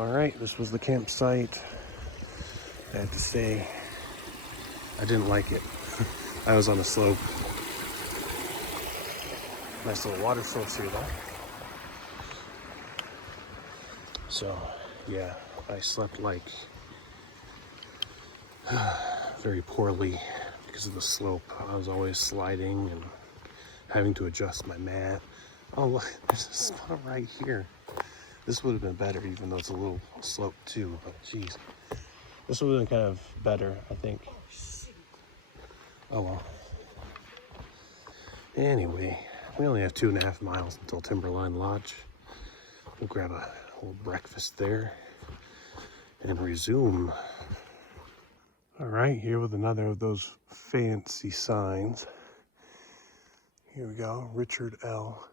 All right, this was the campsite. I have to say, I didn't like it. I was on a slope. Nice little water source here though. So, yeah, I slept like very poorly because of the slope. I was always sliding and having to adjust my mat. Oh, look, there's a spot right here. This would have been better, even though it's a little slope too, but geez. This would have been kind of better, I think. Oh well. Anyway, we only have 2.5 miles until Timberline Lodge. We'll grab a little breakfast there and resume. All right, here with another of those fancy signs. Here we go, Richard L.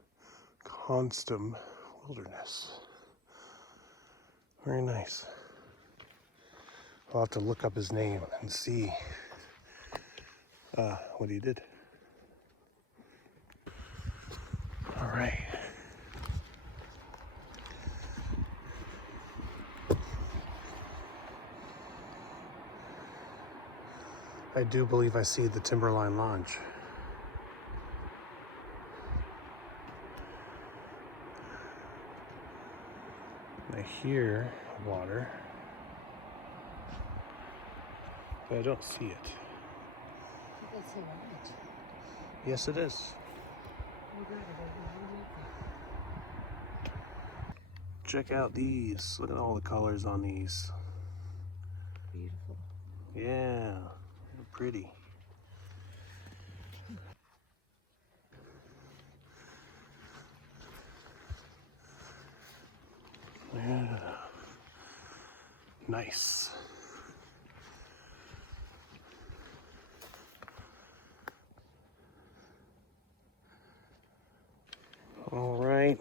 Constam Wilderness. Very nice. I'll have to look up his name and see what he did. All right. I do believe I see the Timberline Lodge. I hear water, but I don't see it. That's a lodge. Yes, it is. Check out these. Look at all the colors on these. Beautiful. Yeah, they're pretty. Yeah, nice. All right.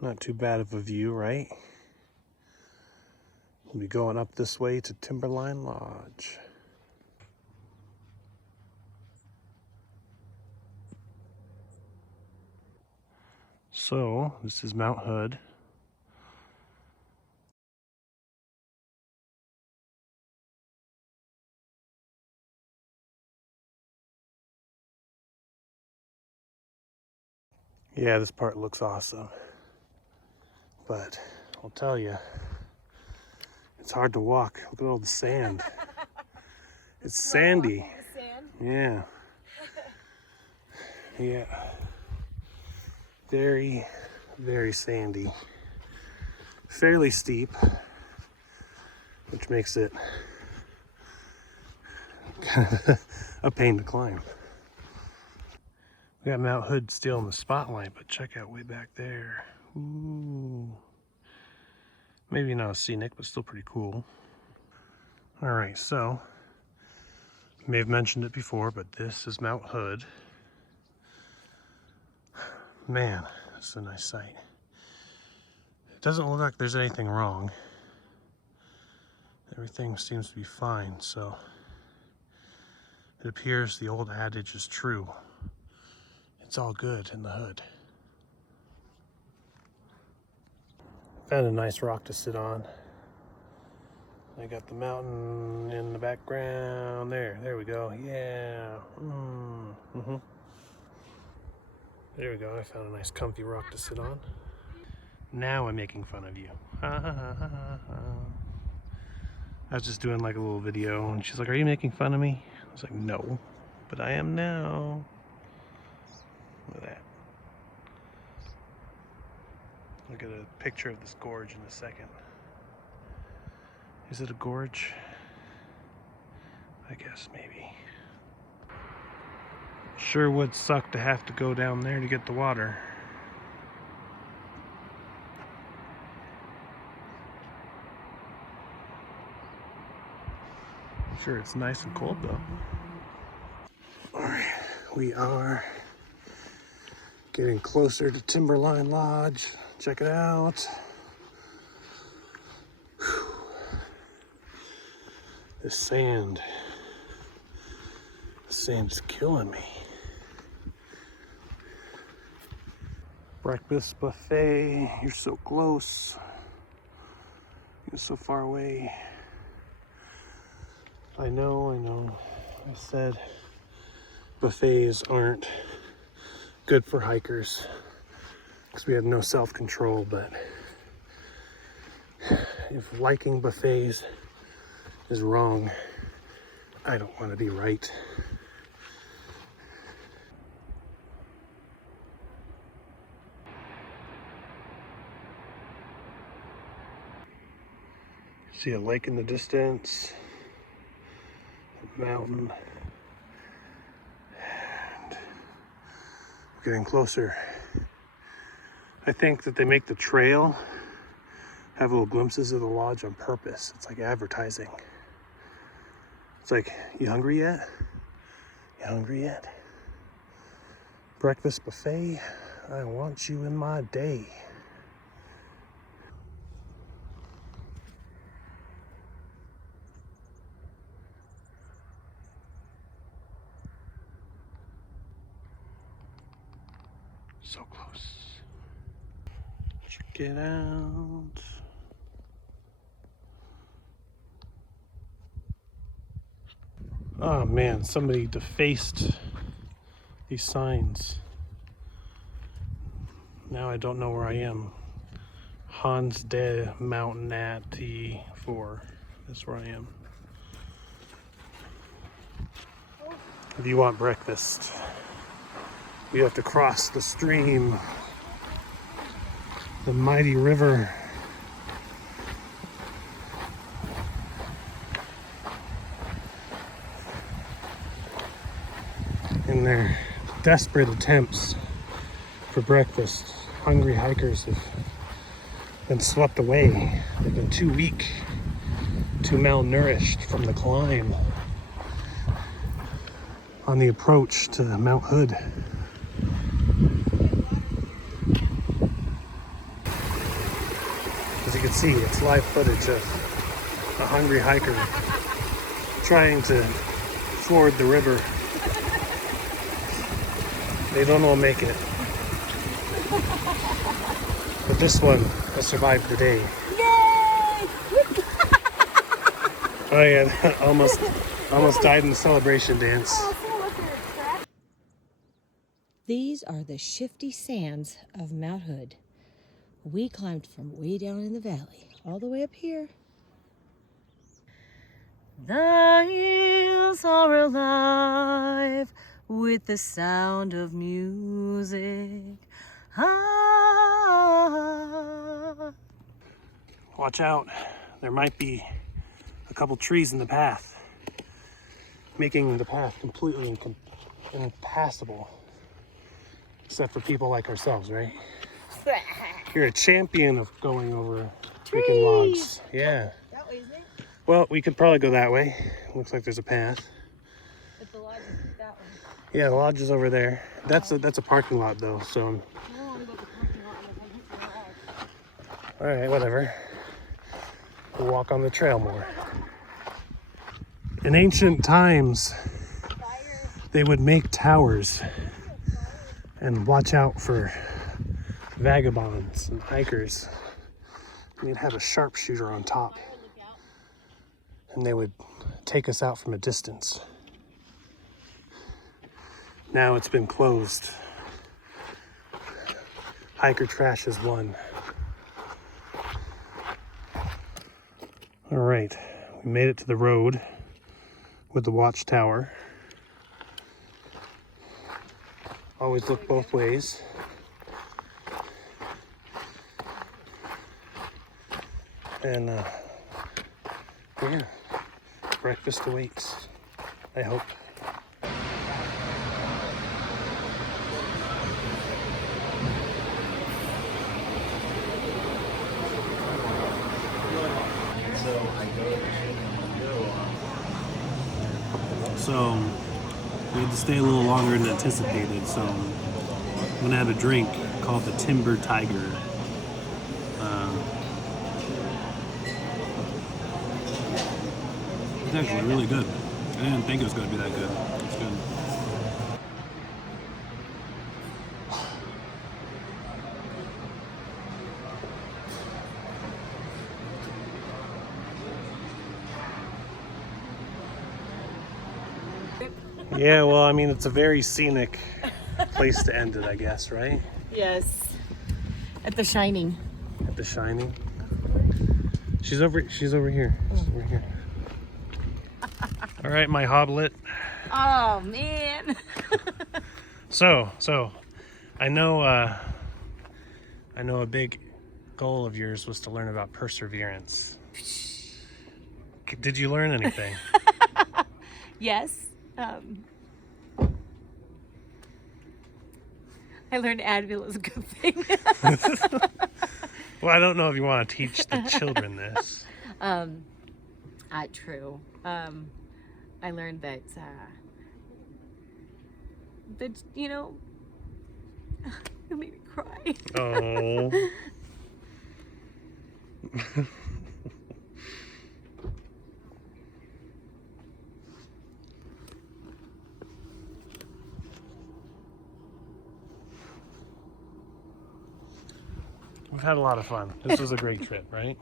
Not too bad of a view, right? We'll be going up this way to Timberline Lodge. So, this is Mount Hood. Yeah, this part looks awesome. But I'll tell you, it's hard to walk. Look at all the sand. It's sandy. Sand? Yeah. Yeah. Very, very sandy. Fairly steep, which makes it kind of a pain to climb. We got Mount Hood still in the spotlight, but check out way back there. Ooh. Maybe not scenic, but still pretty cool. All right, so may have mentioned it before, but this is Mount Hood. Man, that's a nice sight. It doesn't look like there's anything wrong. Everything seems to be fine, so it appears the old adage is true. It's all good in the hood. Found a nice rock to sit on. I got the mountain in the background. There we go. Yeah. There we go. I found a nice comfy rock to sit on. Now I'm making fun of you. I was just doing like a little video and she's like, "Are you making fun of me?" I was like, "No, but I am now." Look at that. I'll get a picture of this gorge in a second. Is it a gorge? I guess maybe. Sure would suck to have to go down there to get the water. Sure, it's nice and cold though. Alright, we are getting closer to Timberline Lodge. Check it out. Whew. This sand is killing me. Breakfast buffet. You're so close. You're so far away. I know. I said buffets aren't good for hikers because we have no self-control, but if liking buffets is wrong, I don't want to be right. See a lake in the distance, a mountain, and we're getting closer. I think that they make the trail have little glimpses of the lodge on purpose. It's like advertising. It's like, you hungry yet? You hungry yet? Breakfast buffet, I want you in my day. So close. Check it out. Oh man, somebody defaced these signs. Now I don't know where I am. Hans de Mountainati 4. That's where I am. If you want breakfast, you have to cross the stream, the mighty river. In their desperate attempts for breakfast, hungry hikers have been swept away. They've been too weak, too malnourished from the climb on the approach to Mount Hood. As you can see, it's live footage of a hungry hiker trying to ford the river. They don't all make it. But this one has survived the day. Yay! Oh yeah, almost died in the celebration dance. These are the shifty sands of Mount Hood. We climbed from way down in the valley, all the way up here. The hills are alive with the sound of music. Ah. Watch out, there might be a couple trees in the path, making the path completely impassable, except for people like ourselves, right? You're a champion of going over freaking logs. Yeah. That way, isn't it? Well, we could probably go that way. Looks like there's a path. But the lodge is that way. Yeah, the lodge is over there. That's a parking lot though, so I don't want to go to the parking lot unless I hit the lodge. all right, whatever. We'll walk on the trail more. In ancient times, they would make towers and watch out for vagabonds and hikers. And they'd have a sharpshooter on top, and they would take us out from a distance. Now it's been closed. Hiker trash is won. All right, we made it to the road with the watchtower. Always look both ways. And yeah, breakfast awaits, I hope. So we had to stay a little longer than anticipated, so I'm gonna have a drink called the Timber Tiger. It's actually really good. I didn't think it was gonna be that good. It's good. Yeah, well, I mean, it's a very scenic place to end it, I guess, right? Yes. At the Shining. At the Shining. She's over here. She's over here. All right, my Hobblet. Oh, man. So, I know a big goal of yours was to learn about perseverance. Did you learn anything? Yes. I learned Advil is a good thing. Well, I don't know if you want to teach the children this. True. I learned that, you know, it made me cry. Oh. We've had a lot of fun. This was a great trip, right?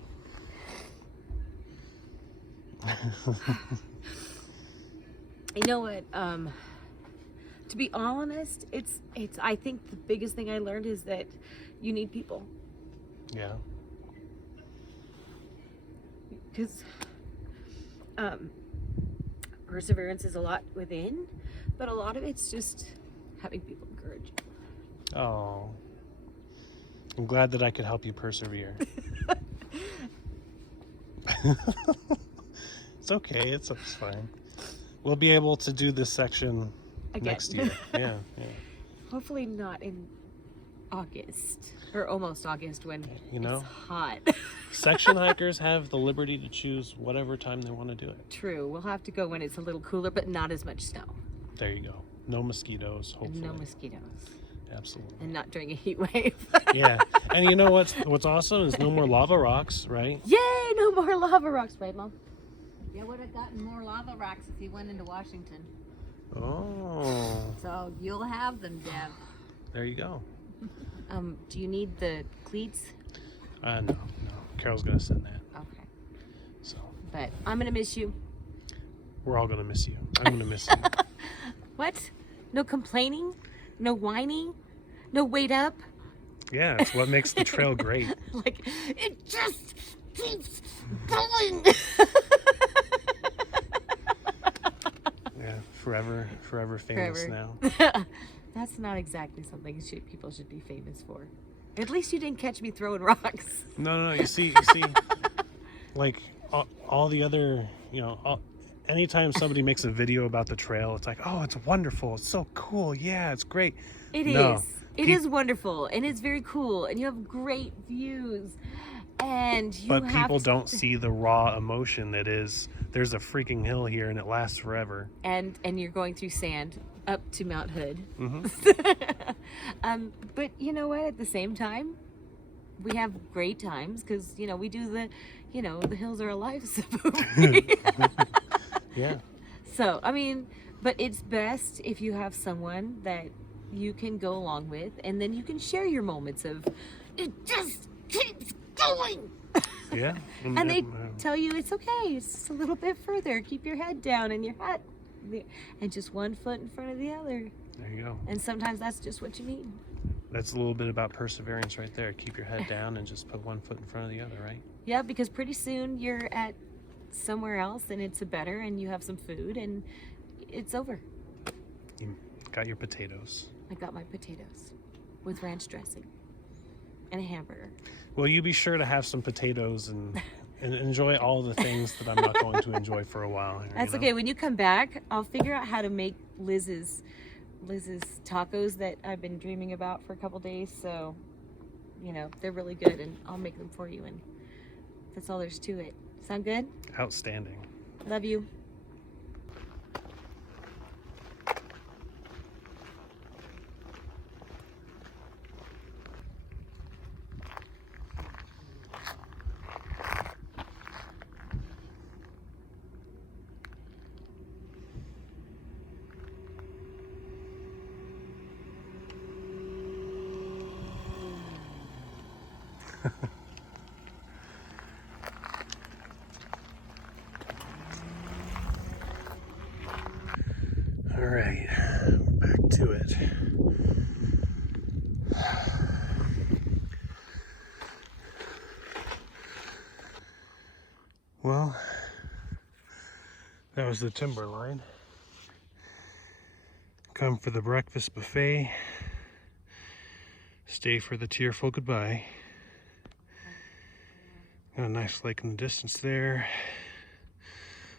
You know what? To be honest, it's. I think the biggest thing I learned is that you need people. Yeah. Because perseverance is a lot within, but a lot of it's just having people encourage you. Oh. I'm glad that I could help you persevere. It's okay. It's fine. We'll be able to do this section Again. next year. Yeah. Hopefully not in August or almost August when You know? it's hot. Section hikers have the liberty to choose whatever time they want to do it. True. We'll have to go when it's a little cooler, but not as much snow. There you go. No mosquitoes, hopefully. And no mosquitoes. Absolutely. And not during a heat wave. Yeah. And you know what's awesome is no more lava rocks, right? Yay! No more lava rocks, right, Mom? You would have gotten more lava rocks if you went into Washington. Oh. So you'll have them, Deb. There you go. Do you need the cleats? No. Carol's gonna send that. Okay. So But I'm gonna miss you. we're all gonna miss you. I'm gonna miss you. What? No complaining? No whining? No wait up? Yeah, it's what makes the trail great. Like, it just keeps going. Yeah, forever famous Forever. now. That's not exactly something people should be famous for. At least you didn't catch me throwing rocks. No, you see, like all the other, anytime somebody makes a video about the trail, it's like, oh, it's wonderful, it's so cool, yeah, it's great. It No. is. It is wonderful, and it's very cool, and you have great views, and you But have people to- don't see the raw emotion that is, there's a freaking hill here and it lasts forever. and you're going through sand up to Mount Hood. Mm-hmm. But you know what? At the same time, we have great times because we do the hills are alive movie. Yeah. So I mean, but it's best if you have someone that you can go along with, and then you can share your moments of it just keeps going. Yeah. And they tell you it's okay. It's just a little bit further. Keep your head down and your hat, and just one foot in front of the other. There you go. And sometimes that's just what you need. That's a little bit about perseverance right there. Keep your head down and just put one foot in front of the other, right? Yeah, because pretty soon you're at somewhere else and it's better, and you have some food, and it's over. You got your potatoes. I got my potatoes with ranch dressing and a hamburger. Well, you be sure to have some potatoes and enjoy all the things that I'm not going to enjoy for a while. Here, That's okay. When you come back, I'll figure out how to make Liz's tacos that I've been dreaming about for a couple days. So, they're really good, and I'll make them for you. And that's all there's to it. Sound good? Outstanding. Love you. All right, back to it. Well, that was the Timberline. Come for the breakfast buffet. Stay for the tearful goodbye. Got a nice lake in the distance there.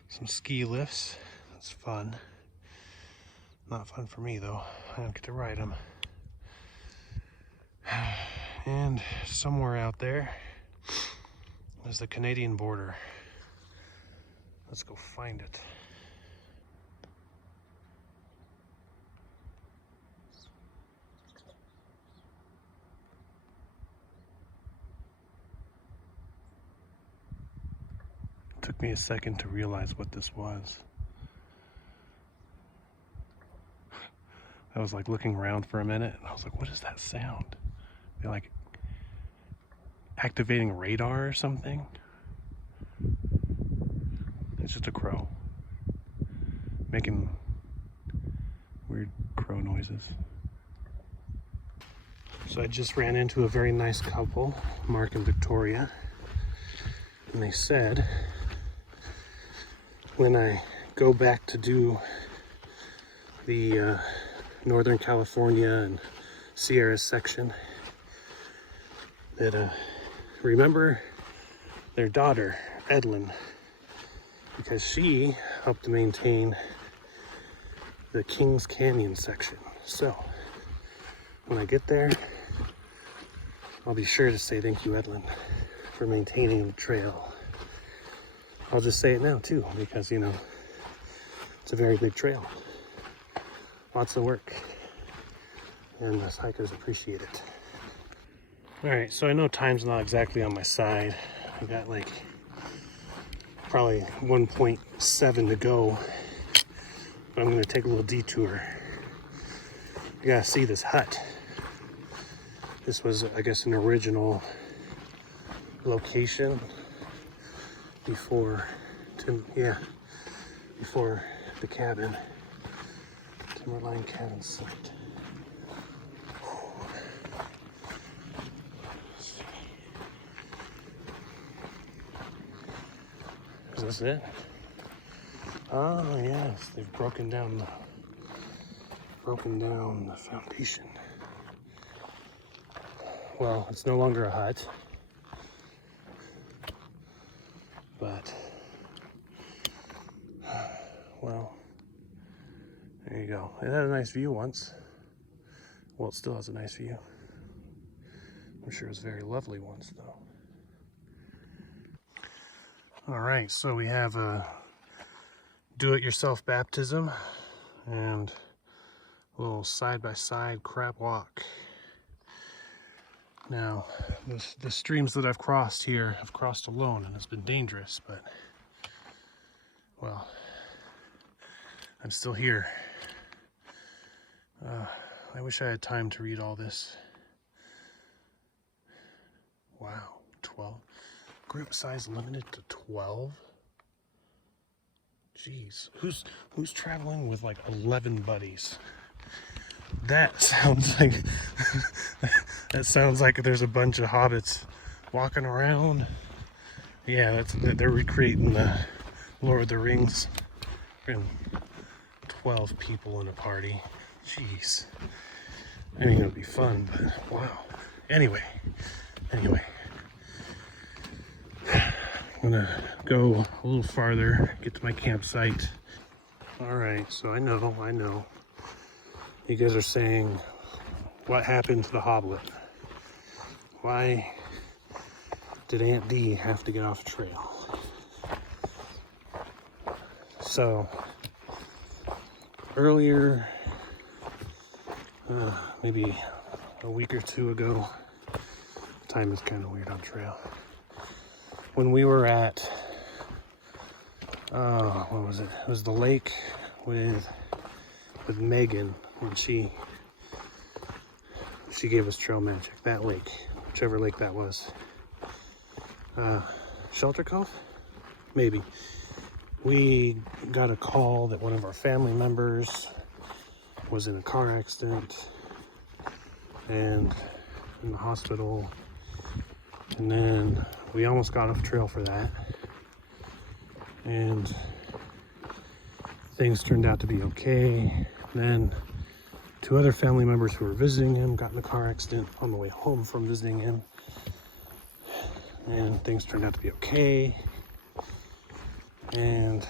Some ski lifts. That's fun. Not fun for me though. I don't get to ride them. And somewhere out there is the Canadian border. Let's go find it. It took me a second to realize what this was. I was like looking around for a minute and I was like, what is that sound? They're like activating radar or something? It's just a crow making weird crow noises. So I just ran into a very nice couple, Mark and Victoria, and they said when I go back to do the Northern California and Sierra section that remember their daughter Edlin, because she helped maintain the Kings Canyon section. So when I get there, I'll be sure to say thank you, Edlin, for maintaining the trail. I'll just say it now too, because you know it's a very big trail. Lots of work, and us hikers appreciate it. All right, so I know time's not exactly on my side. I got like probably 1.7 to go, but I'm gonna take a little detour. You gotta see this hut. This was, I guess, an original location before the cabin. Timberline cabin site. Is this it? Oh yes, they've broken down the foundation. Well, it's no longer a hut, but well, there you go. It had a nice view once. Well, it still has a nice view. I'm sure it was very lovely once, though. All right, so we have a do-it-yourself baptism and a little side-by-side crab walk. Now, the streams that I've crossed here, I've crossed alone, and it's been dangerous, but, well, I'm still here. I wish I had time to read all this. Wow, 12. Group size limited to 12? Jeez, who's traveling with like 11 buddies? That sounds like that sounds like there's a bunch of hobbits walking around. Yeah, they're recreating the Lord of the Rings. And 12 people in a party. Jeez. It ain't gonna be fun, but wow. Anyway. I'm gonna go a little farther, get to my campsite. Alright, so I know. You guys are saying, what happened to the Hobblet? Why did Aunt Dee have to get off the trail? So, earlier, maybe a week or two ago, time is kind of weird on trail. When we were at, what was it? It was the lake with Megan when she gave us trail magic. That lake, whichever lake that was. Shelter Cove? Maybe. We got a call that one of our family members was in a car accident and in the hospital. And then we almost got off trail for that. And things turned out to be okay. Then 2 other family members who were visiting him got in a car accident on the way home from visiting him. And things turned out to be okay. And,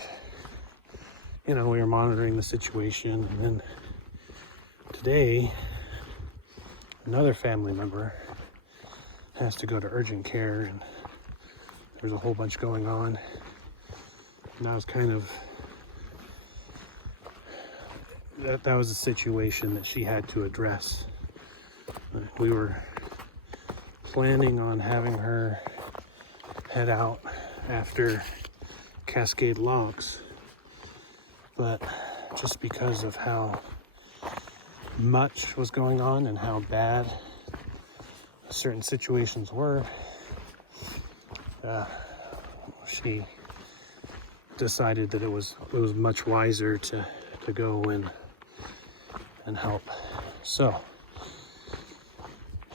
you know, we were monitoring the situation. And then today, another family member has to go to urgent care, and there's a whole bunch going on. And that was kind of, that was a situation that she had to address. We were planning on having her head out after Cascade Logs, but just because of how much was going on and how bad certain situations were, she decided that it was much wiser to go and help. So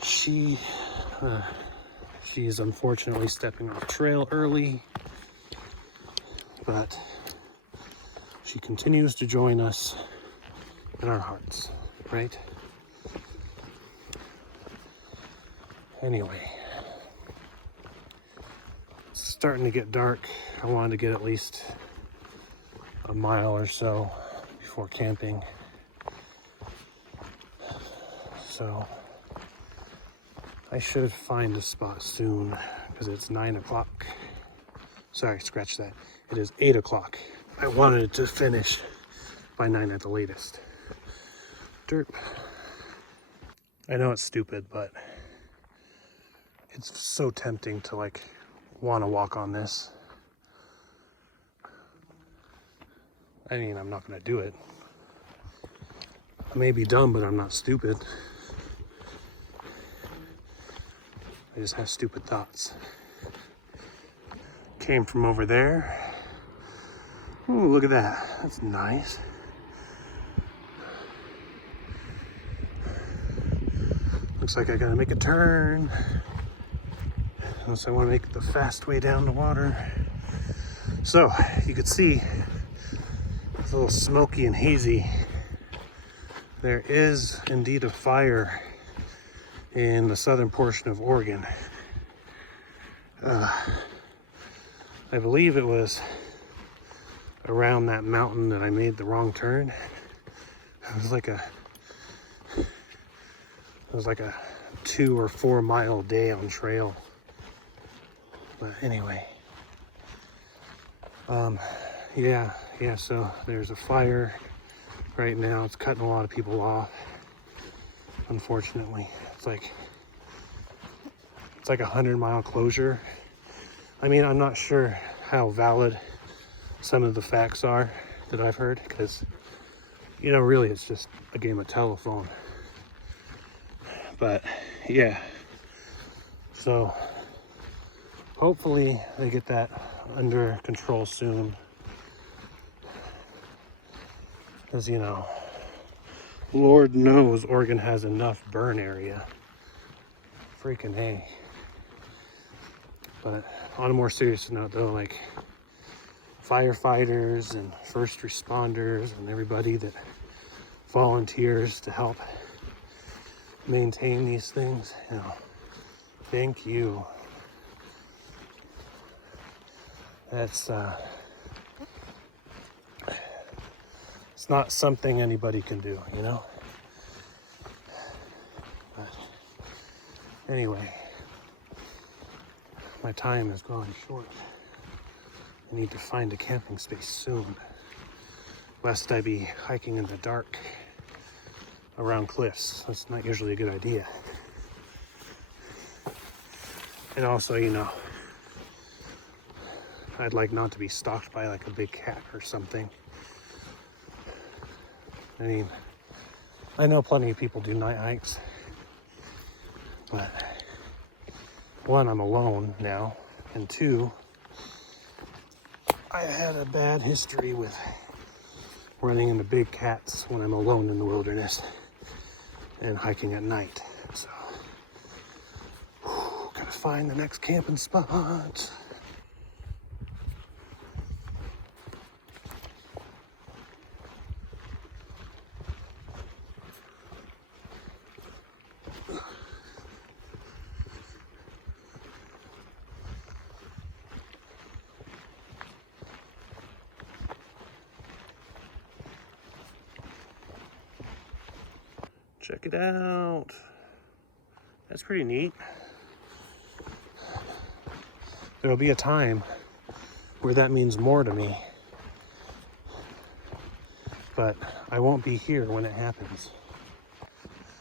she is unfortunately stepping off trail early, but she continues to join us in our hearts, right? Anyway, it's starting to get dark. I wanted to get at least a mile or so before camping. So I should find a spot soon because it's 9 o'clock. Sorry, scratch that. It is 8 o'clock. I wanted to finish by 9 at the latest. Derp. I know it's stupid, but it's so tempting to like want to walk on this. I mean, I'm not going to do it. I may be dumb, but I'm not stupid. I just have stupid thoughts. Came from over there. Ooh, look at that. That's nice. Looks like I gotta make a turn. Unless I want to make the fast way down the water. So, you can see it's a little smoky and hazy. There is indeed a fire in the southern portion of Oregon. I believe it was around that mountain that I made the wrong turn. It was like a 2 or 4 mile day on trail. But anyway, yeah, so there's a fire right now. It's cutting a lot of people off, unfortunately. It's like a 100-mile closure. I mean, I'm not sure how valid some of the facts are that I've heard, because, you know, really it's just a game of telephone. But yeah, so hopefully they get that under control soon, because, you know, Lord knows Oregon has enough burn area. Freaking A. But on a more serious note though, like firefighters and first responders and everybody that volunteers to help maintain these things, you know, thank you. That's it's not something anybody can do, you know. But anyway, my time is growing short. I need to find a camping space soon, lest I be hiking in the dark around cliffs. That's not usually a good idea. And also, you know, I'd like not to be stalked by like a big cat or something. I mean, I know plenty of people do night hikes, but 1, I'm alone now, and 2, I had a bad history with running into big cats when I'm alone in the wilderness and hiking at night. So, gotta find the next camping spot. Check it out. That's pretty neat. There'll be a time where that means more to me, but I won't be here when it happens.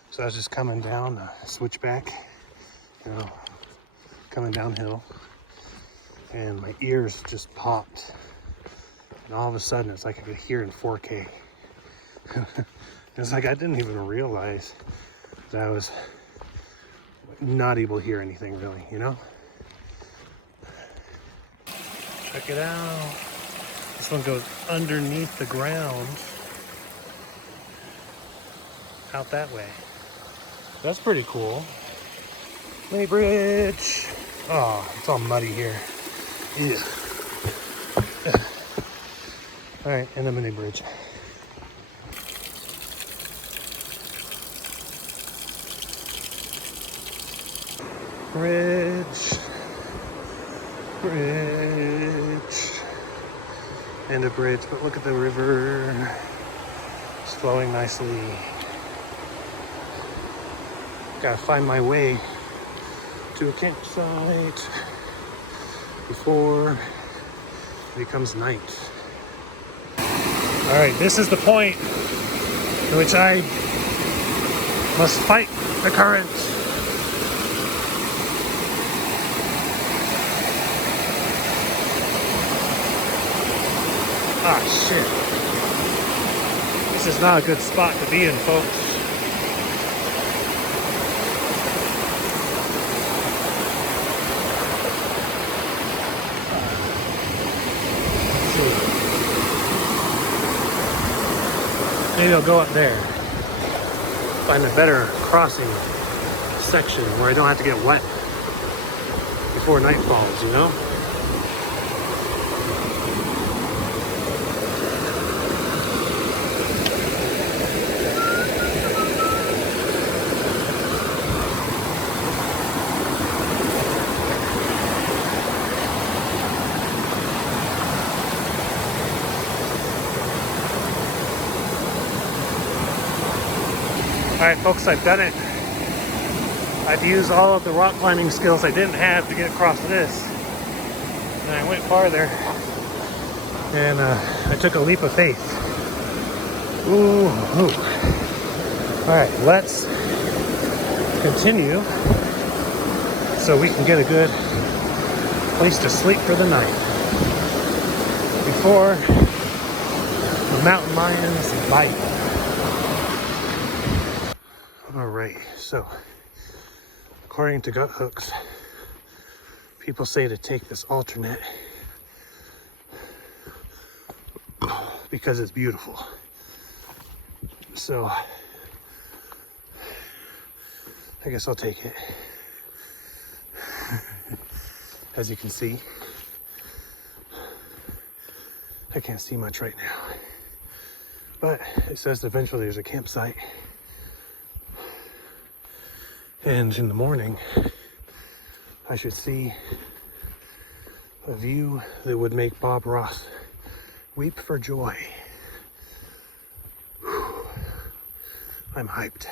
So I was just coming down a switchback, you know, coming downhill, and my ears just popped. And all of a sudden, it's like I could hear in 4K. It's like I didn't even realize that I was not able to hear anything really, you know? Check it out. This one goes underneath the ground out that way. That's pretty cool. Mini bridge. Oh, it's all muddy here. Yeah. All right, and the mini bridge. Bridge, and a bridge, but look at the river. It's flowing nicely. Gotta find my way to a campsite before it becomes night. All right, this is the point in which I must fight the current. Ah, shit. This is not a good spot to be in, folks. Maybe I'll go up there. Find a better crossing section where I don't have to get wet before night falls, you know? Alright folks, I've done it. I've used all of the rock climbing skills I didn't have to get across this. And I went farther. And I took a leap of faith. Ooh. Alright, let's continue so we can get a good place to sleep for the night before the mountain lions bite. Alright, so according to gut hooks, people say to take this alternate because it's beautiful. So I guess I'll take it. As you can see, I can't see much right now, but it says eventually there's a campsite. And in the morning, I should see a view that would make Bob Ross weep for joy. Whew. I'm hyped.